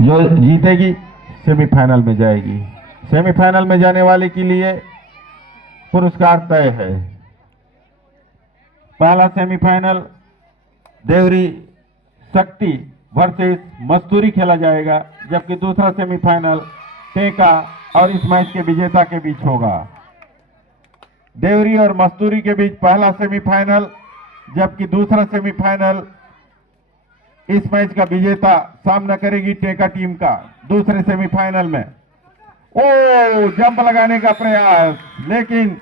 जो जीतेगी सेमीफाइनल में जाएगी। सेमीफाइनल में जाने वाले के लिए पुरस्कार तय है। पहला सेमीफाइनल देवरी शक्ति वर्सेस मस्तूरी खेला जाएगा, जबकि दूसरा सेमीफाइनल टेका और इस मैच के विजेता के बीच होगा। देवरी और मस्तूरी के बीच पहला सेमीफाइनल, जबकि दूसरा सेमीफाइनल इस मैच का विजेता सामना करेगी टेका टीम का दूसरे सेमीफाइनल में। ओ जंप लगाने का प्रयास, लेकिन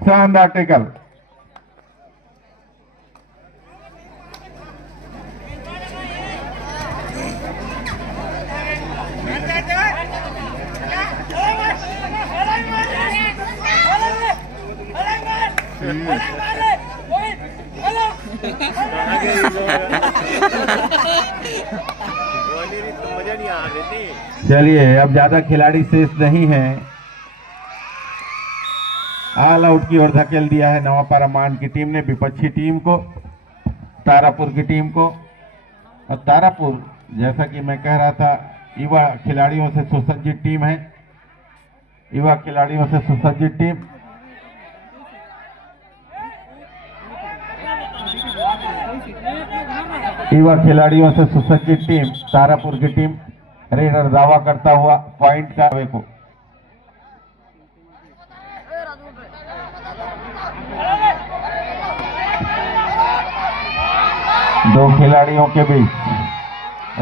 शानदार टेकल। चलिए, अब ज्यादा खिलाड़ी शेष नहीं है। ऑल आउट की ओर धकेल दिया है नवापारा मान की टीम ने विपक्षी टीम को, तारापुर की टीम को। और तारापुर, जैसा कि मैं कह रहा था, युवा खिलाड़ियों से सुसज्जित टीम है। युवा खिलाड़ियों से सुसज्जित टीम। युवा खिलाड़ियों से सुसज्जित टीम तारापुर की टीम। रेडर दावा करता हुआ पॉइंट का को दो खिलाड़ियों के बीच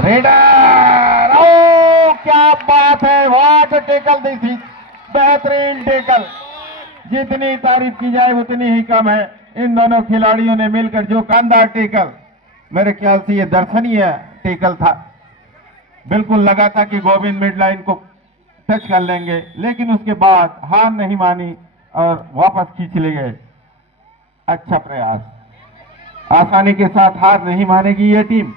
रेडर। ओ क्या बात है, व्हाट टेकल दिस, बेहतरीन टेकल। जितनी तारीफ की जाए उतनी ही कम है। इन दोनों खिलाड़ियों ने मिलकर जो शानदार टेकल, मेरे ख्याल से ये दर्शनीय टेकल था। बिल्कुल लगा था कि गोविंद मिड लाइन को टच कर लेंगे, लेकिन उसके बाद हार नहीं मानी और वापस खींच ले गए। अच्छा प्रयास, आसानी के साथ हार नहीं मानेगी ये टीम।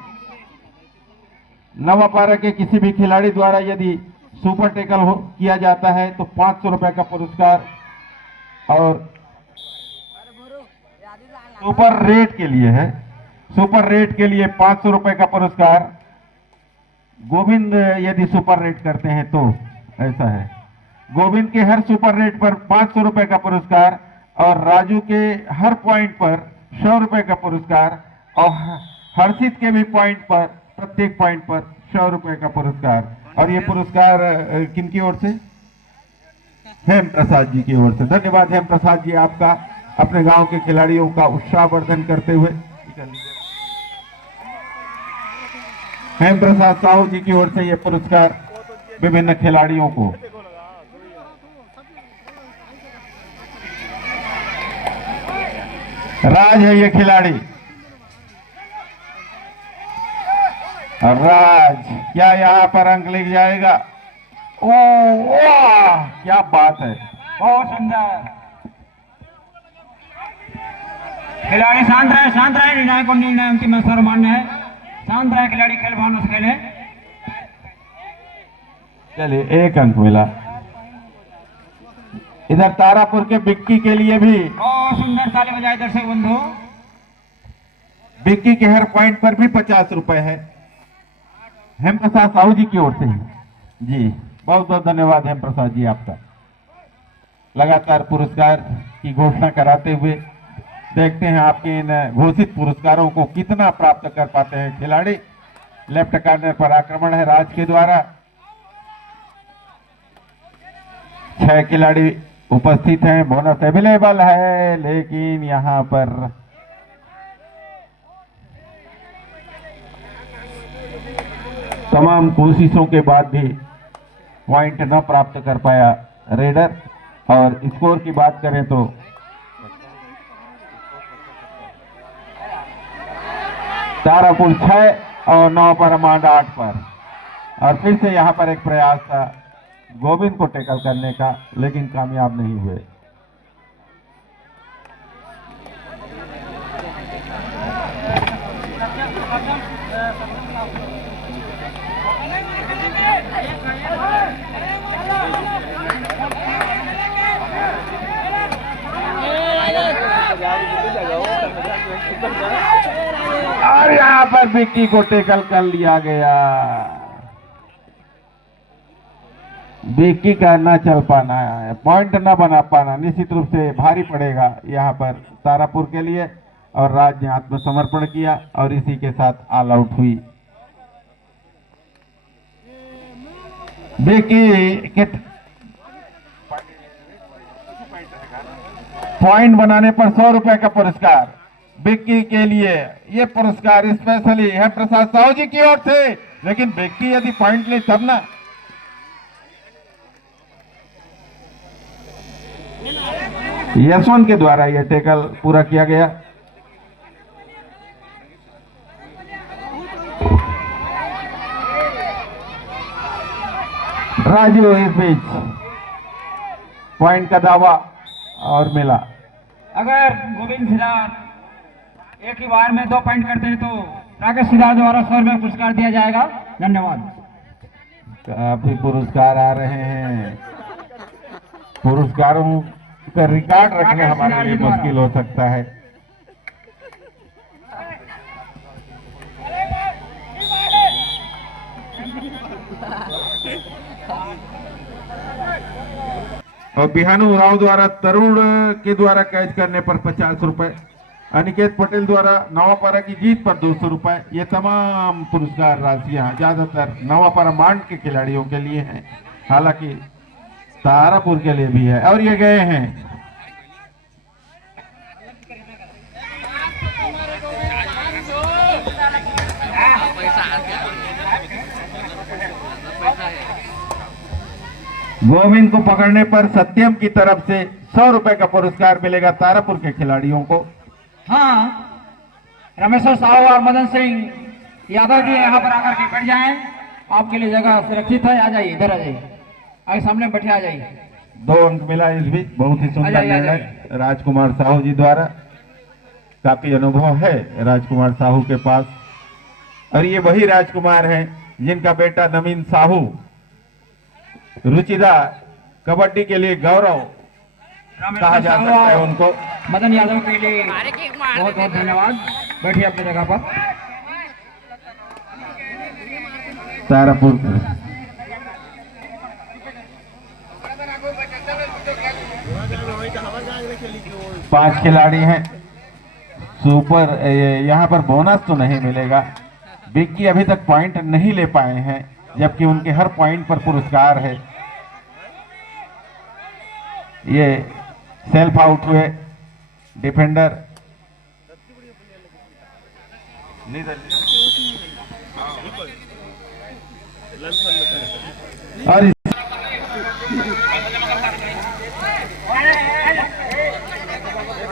नवापारा के किसी भी खिलाड़ी द्वारा यदि सुपर टेकल किया जाता है तो 500 रुपए का पुरस्कार, और सुपर रेट के लिए है, सुपर रेट के लिए 500 रुपए का पुरस्कार। गोविंद यदि सुपर रेट करते हैं तो ऐसा है, गोविंद के हर सुपर रेट पर 500 रुपए का पुरस्कार, और राजू के हर पॉइंट पर 100 रुपए का पुरस्कार, और हर्षित के भी पॉइंट पर, प्रत्येक पॉइंट पर 100 रुपए का पुरस्कार। और ये पुरस्कार किनकी ओर से? हेम प्रसाद जी की ओर से। धन्यवाद हेम प्रसाद जी आपका, अपने गांव के खिलाड़ियों का उत्साहवर्धन करते हुए। हेम प्रसाद साहू जी की ओर से ये पुरस्कार विभिन्न खिलाड़ियों को। राज है ये खिलाड़ी, राज क्या यहाँ पर अंक ले जाएगा? ओ वाह, क्या बात है, बहुत सुंदर। खिलाड़ी शांत रहे, निर्णायक और निर्णय अंतिम सर्वमान्य है। शांत रहे खिलाड़ी, खेल भावना से खेले। चलिए, एक अंक मिला। इधर तारापुर के बिक्की के लिए भी बहुत सुंदर, ताली बजाए दर्शक बंधु। बिक्की के हर पॉइंट पर भी 50 रुपए है। हेम प्रसाद साहू जी की ओर से जी, बहुत बहुत धन्यवाद हेम प्रसाद जी आपका। लगातार पुरस्कार की घोषणा कराते हुए देखते हैं आपके इन घोषित पुरस्कारों को कितना प्राप्त कर पाते हैं खिलाड़ी। लेफ्ट कॉर्नर पर आक्रमण है राज के द्वारा। 6 खिलाड़ी उपस्थित हैं, बोनस अवेलेबल है, लेकिन यहां पर तमाम कोशिशों के बाद भी पॉइंट न प्राप्त कर पाया रेडर। और स्कोर की बात करें तो तारापुर 6 और नवापारा मांड 8 पर। और फिर से यहां पर एक प्रयास था गोविंद को टैकल करने का, लेकिन कामयाब नहीं हुए। और यहां पर विक्की को टेकल कर लिया गया। विक्की का न चल पाना है, पॉइंट न बना पाना निश्चित रूप से भारी पड़ेगा यहां पर तारापुर के लिए। और राज ने आत्मसमर्पण किया और इसी के साथ ऑल आउट हुई। विक्की के पॉइंट बनाने पर 100 रुपए का पुरस्कार विक्की के लिए। ये पुरस्कार स्पेशली है प्रसाद साहू जी की ओर से, लेकिन विक्की यदि पॉइंट ले तब ना। यशवंत के द्वारा यह टैकल पूरा किया गया। राजू इस बीच पॉइंट का दावा और मिला। अगर गोविंद सिद्धार्थ एक ही बार में 2 पॉइंट करते हैं तो राकेश सिद्धार्थ द्वारा 100 रुपये पुरस्कार दिया जाएगा। धन्यवाद। काफी पुरस्कार आ रहे हैं। पुरस्कारों का रिकॉर्ड रखना हमारे लिए मुश्किल हो सकता है। और बिहानू राव द्वारा तरुण के द्वारा कैच करने पर 50 रुपए, अनिकेत पटेल द्वारा नवापारा की जीत पर 200 रुपए। ये तमाम पुरस्कार राशियां ज्यादातर नवापारा मांड के खिलाड़ियों के लिए हैं, हालांकि तारापुर के लिए भी है। और ये गए हैं गोविंद को पकड़ने पर सत्यम की तरफ से 100 रुपए का पुरस्कार मिलेगा तारापुर के खिलाड़ियों को। हाँ, रमेश्वर साहू और मदन सिंह यादव जी यहाँ पर आकर के बैठ जाएं। आपके लिए जगह सुरक्षित है। आ जाइए, इधर आ जाइए, आगे सामने बैठे आ जाइए। 2 अंक मिला इस बीच। बहुत ही सुंदर निर्णय राजकुमार साहू जी द्वारा। काफी अनुभव है राजकुमार साहू के पास, और ये वही राजकुमार हैं जिनका बेटा नवीन साहू रुचिदा कबड्डी के लिए गौरव कहा जा सकता है उनको। मदन यादव के लिए बहुत बहुत धन्यवाद। बैठिए अपनी जगह पर। तारापुर 5 खिलाड़ी हैं। सुपर यहाँ पर बोनस तो नहीं मिलेगा। विक्की अभी तक पॉइंट नहीं ले पाए हैं, जबकि उनके हर पॉइंट पर पुरस्कार है। ये सेल्फ आउट हुए डिफेंडर और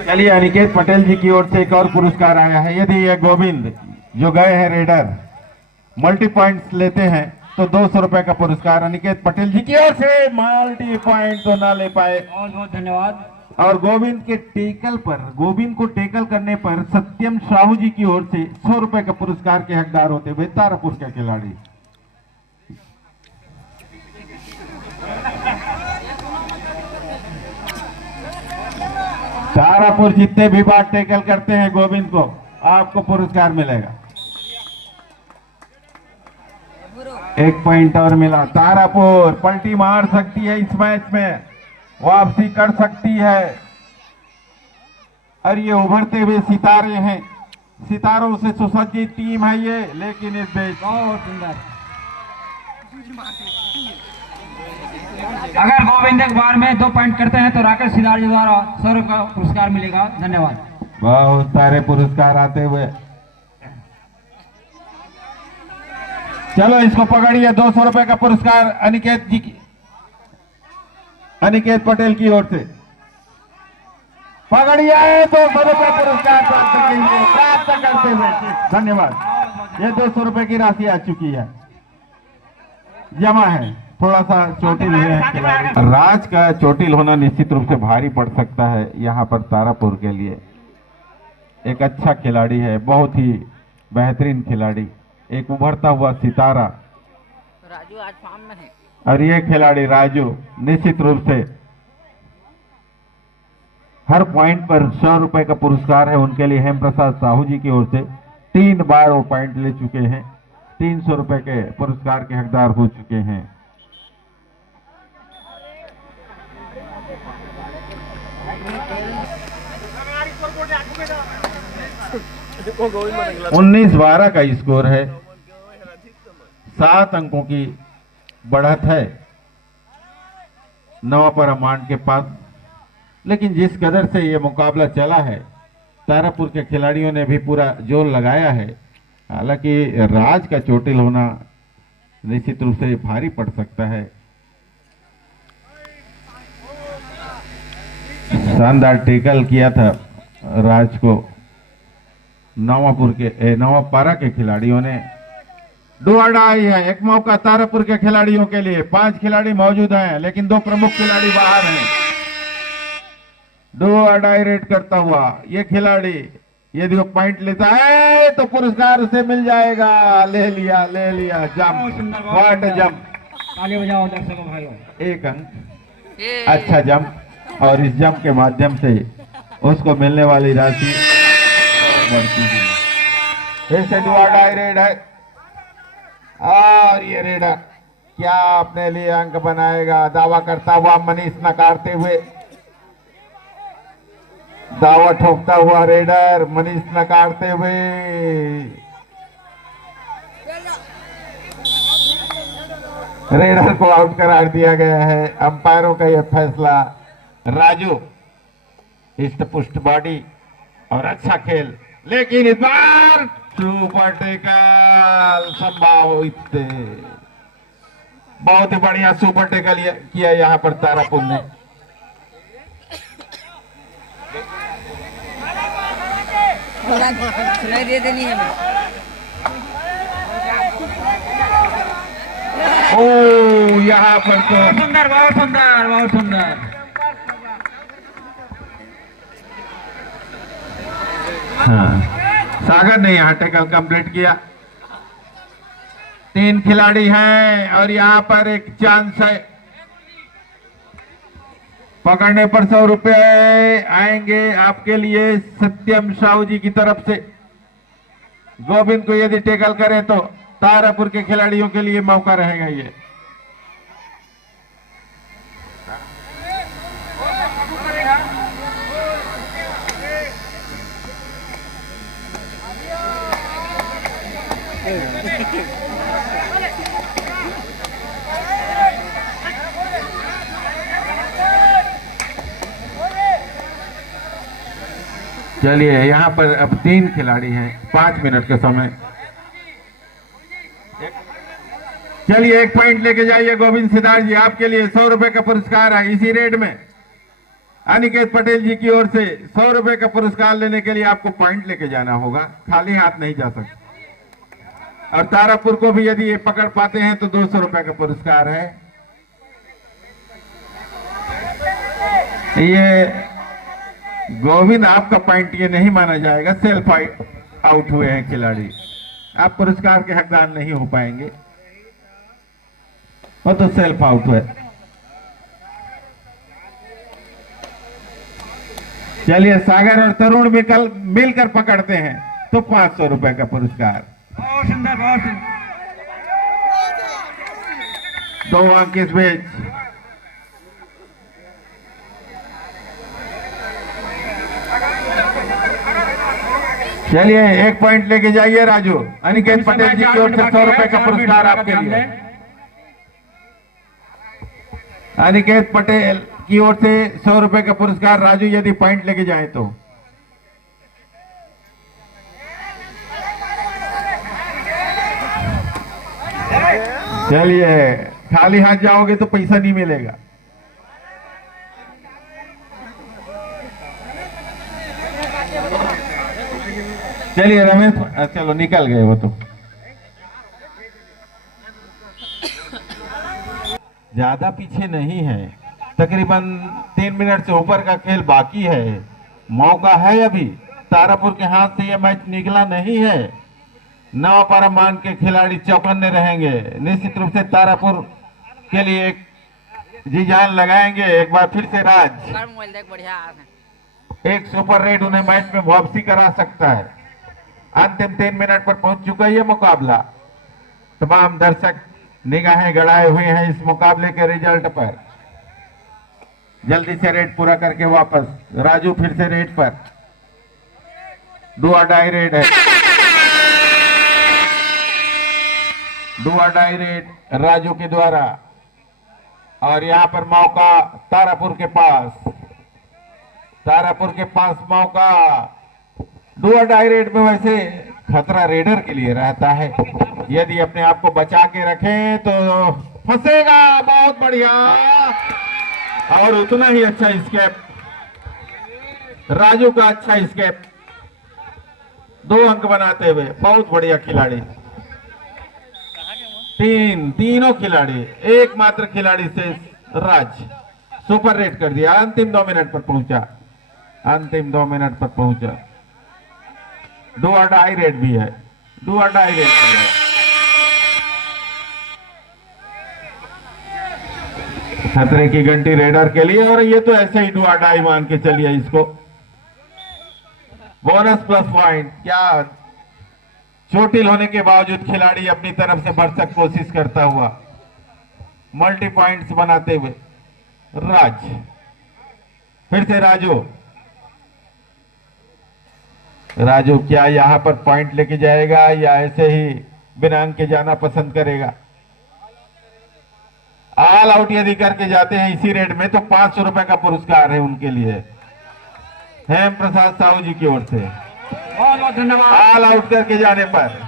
चलिए अनिकेत पटेल जी की ओर से एक और पुरस्कार आया है। यदि ये गोविंद जो गए हैं रेडर मल्टी पॉइंट्स लेते हैं तो 200 रुपए का पुरस्कार अनिकेत पटेल जी की ओर से। मल्टी पॉइंट तो ना ले पाए। बहुत बहुत धन्यवाद। और गोविंद के टेकल पर, गोविंद को टेकल करने पर सत्यम साहू जी की ओर से 100 रुपए का पुरस्कार के हकदार होते हुए तारापुर के खिलाड़ी। तारापुर जितने भी बार टेकल करते हैं गोविंद को, आपको पुरस्कार मिलेगा। 1 पॉइंट और मिला। तारापुर पलटी मार सकती है इस मैच में, वापसी कर सकती है। और ये उभरते हुए सितारे हैं, सितारों से सुसज्जित टीम है ये। लेकिन इस बीच बहुत सुंदर। अगर गोविंद एक बार में 2 पॉइंट करते हैं तो राकेश सिद्धार्थ जी द्वारा 100 रुपये का पुरस्कार मिलेगा। धन्यवाद। बहुत सारे पुरस्कार आते हुए। चलो इसको पकड़िए। 200 रुपए का पुरस्कार अनिकेत जी की, अनिकेत पटेल की ओर से पकड़िए। 200 रुपए पुरस्कार प्राप्त करते हुए धन्यवाद। ये 200 रुपए की राशि आ चुकी है, जमा है। थोड़ा सा चोटिल है खिलाड़ी। राज का चोटिल होना निश्चित रूप से भारी पड़ सकता है यहाँ पर तारापुर के लिए। एक अच्छा खिलाड़ी है, बहुत ही बेहतरीन खिलाड़ी, एक उभरता हुआ सितारा। राजू आज फार्म में है। और ये खिलाड़ी राजू निश्चित रूप से हर पॉइंट पर 100 रुपए का पुरस्कार है उनके लिए। हेम प्रसाद साहू जी की ओर से 3 बार वो पॉइंट ले चुके हैं, 300 रुपए के पुरस्कार के हकदार हो चुके हैं। उन्नीस 12 का स्कोर है, 7 अंकों की बढ़त है नवापर मान के पास। लेकिन जिस कदर से ये मुकाबला चला है, तारापुर के खिलाड़ियों ने भी पूरा जोर लगाया है। हालांकि राज का चोटिल होना निश्चित रूप से भारी पड़ सकता है। शानदार टेकल किया था राज को नवापारा के खिलाड़ियों ने। दो अड़ाई है, एक मौका तारापुर के खिलाड़ियों के लिए। 5 खिलाड़ी मौजूद हैं, लेकिन 2 प्रमुख खिलाड़ी बाहर हैं। 2 अड़ाई रेड करता हुआ ये खिलाड़ी यदि वो पॉइंट लेता है तो पुरस्कार उसे मिल जाएगा। ले लिया जंप, व्हाट जंप, ताली बजाओ दर्शकों भाइयों। 1 अंक, अच्छा जंप, और इस जंप के माध्यम से उसको मिलने वाली राशि बढ़ती है। ऐसे 2 अड़ाई रेड है, और ये रेडर क्या अपने लिए अंक बनाएगा? दावा करता हुआ मनीष नकारते हुए, दावा ठोकता हुआ रेडर मनीष नकारते हुए। रेडर को आउट करार दिया गया है। अंपायरों का यह फैसला। राजू इष्ट पुष्ट बॉडी और अच्छा खेल, लेकिन इस बार सुपर टेकल संभावित। बहुत ही बढ़िया सुपर टेकल किया यहाँ पर तारापुर ने। सुनाई दे देनी है हमें। ओ यहाँ पर तो सुंदर, बहुत सुंदर, बहुत सुंदर। हाँ, सागर ने यहाँ टेकल कंप्लीट किया। 3 खिलाड़ी हैं और यहाँ पर एक चांस है। पकड़ने पर 100 रुपए आएंगे आपके लिए सत्यम साहू जी की तरफ से। गोविंद को यदि टेकल करें तो तारापुर के खिलाड़ियों के लिए मौका रहेगा ये। चलिए यहाँ पर अब 3 खिलाड़ी हैं, 5 मिनट का समय। चलिए 1 पॉइंट लेके जाइए गोविंद सिद्धार्थ जी, आपके लिए 100 रुपए का पुरस्कार है। इसी रेड में अनिकेत पटेल जी की ओर से 100 रुपए का पुरस्कार लेने के लिए आपको पॉइंट लेके जाना होगा, खाली हाथ नहीं जा सकते। और तारापुर को भी यदि ये पकड़ पाते हैं तो 200 रुपए का पुरस्कार है। ये गोविंद आपका पॉइंट ये नहीं माना जाएगा, सेल्फ आउट हुए हैं खिलाड़ी, आप पुरस्कार के हकदार नहीं हो पाएंगे, वो तो सेल्फ आउट हुए। चलिए सागर और तरुण भी कल मिलकर पकड़ते हैं तो 500 रुपए का पुरस्कार। बहुत सुंदर, बहुत सुंदर। 2 अंक इस बीच। चलिए 1 पॉइंट लेके जाइए राजू। अनिकेत पटेल जी की ओर से 100 रुपए का पुरस्कार आपके लिए। अनिकेत पटेल की ओर से 100 रुपए का पुरस्कार राजू, यदि पॉइंट लेके जाए तो। चलिए खाली हाथ जाओगे तो पैसा नहीं मिलेगा। चलिए रमेश, चलो निकल गए वो तो। ज्यादा पीछे नहीं है, तकरीबन 3 मिनट से ऊपर का खेल बाकी है, मौका है अभी। तारापुर के हाथ से यह मैच निकला नहीं है। नवापारा मान के खिलाड़ी चौकन्ने रहेंगे। निश्चित रूप से तारापुर के लिए एक जी जान लगाएंगे। एक बार फिर से राज मोबाइल देख बढ़िया है। एक सुपर रेड उन्हें मैच में वापसी करा सकता है। अंतिम 3 मिनट पर पहुंच चुका है ये मुकाबला। तमाम दर्शक निगाहें गड़ाए हुए हैं इस मुकाबले के रिजल्ट पर। जल्दी से रेड पूरा करके वापस। राजू फिर से रेड पर। डू और डाई रेड है। डू और डाई रेड राजू के द्वारा। और यहां पर मौका तारापुर के पास। तारापुर के पास मौका। डू और डाई रेड में वैसे खतरा रेडर के लिए रहता है, यदि अपने आप को बचा के रखें तो फंसेगा। बहुत बढ़िया और उतना ही अच्छा स्केप राजू का। अच्छा स्केप 2 अंक बनाते हुए बहुत बढ़िया खिलाड़ी। तीनों खिलाड़ी, एकमात्र खिलाड़ी से राज सुपर रेड कर दिया। अंतिम 2 मिनट पर पहुंचा। अंतिम 2 मिनट पर पहुंचा। डू और डाई रेड भी है। डू और डाई रेड भी है। खतरे की घंटी रेडर के लिए, और ये तो ऐसे ही डू और डाई मान के चलिए इसको। Bonus plus point. क्या चोटिल होने के बावजूद खिलाड़ी अपनी तरफ से भरसक कोशिश करता हुआ मल्टी पॉइंट्स बनाते हुए। राज फिर से राजू। राजू क्या यहां पर पॉइंट लेके जाएगा या ऐसे ही बिना अंक के जाना पसंद करेगा? ऑल आउट यदि करके जाते हैं इसी रेट में तो 500 रुपए का पुरस्कार है उनके लिए, हेम प्रसाद साहू जी की ओर से। बहुत बहुत धन्यवाद। ऑल आउट करके जाने पर,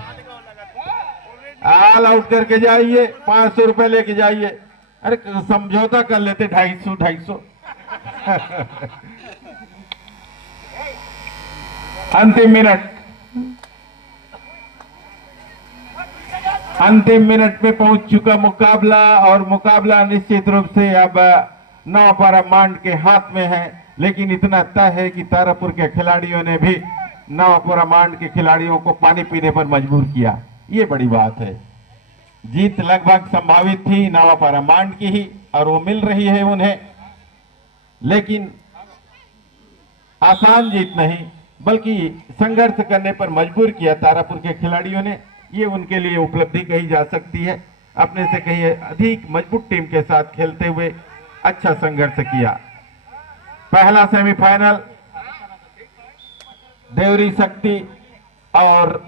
ऑल आउट करके जाइए 500 रुपए लेके जाइए। अरे समझौता कर लेते 250-250। अंतिम मिनट। अंतिम मिनट में पहुंच चुका मुकाबला, और मुकाबला निश्चित रूप से अब नवपरामांड के हाथ में है। लेकिन इतना तय है कि तारापुर के खिलाड़ियों ने भी नवपरामांड के खिलाड़ियों को पानी पीने पर मजबूर किया। ये बड़ी बात है। जीत लगभग संभावित थी नवपरामांड की ही, और वो मिल रही है उन्हें, लेकिन आसान जीत नहीं बल्कि संघर्ष करने पर मजबूर किया तारापुर के खिलाड़ियों ने। ये उनके लिए उपलब्धि कही जा सकती है। अपने से कहीं अधिक मजबूत टीम के साथ खेलते हुए अच्छा संघर्ष किया। पहला सेमीफाइनल देवरी शक्ति और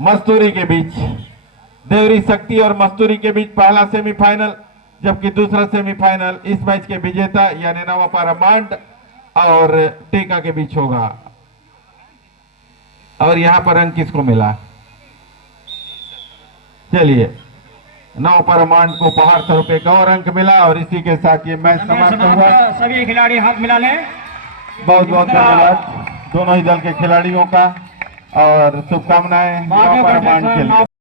मस्तूरी के बीच, देवरी शक्ति और मस्तूरी के बीच पहला सेमीफाइनल, जबकि दूसरा सेमीफाइनल इस मैच के विजेता यानी नवपरामांड और टेका के बीच होगा। और यहां पर अंक किसको मिला? चलिए, नवपरामांड को 500 रुपए का और अंक मिला, और इसी के साथ ये मैच समाप्त हुआ। सभी खिलाड़ी हाथ मिला लें। बहुत बहुत धन्यवाद दोनों ही दल के खिलाड़ियों का, और शुभकामनाएं नवपरामांड के लिए।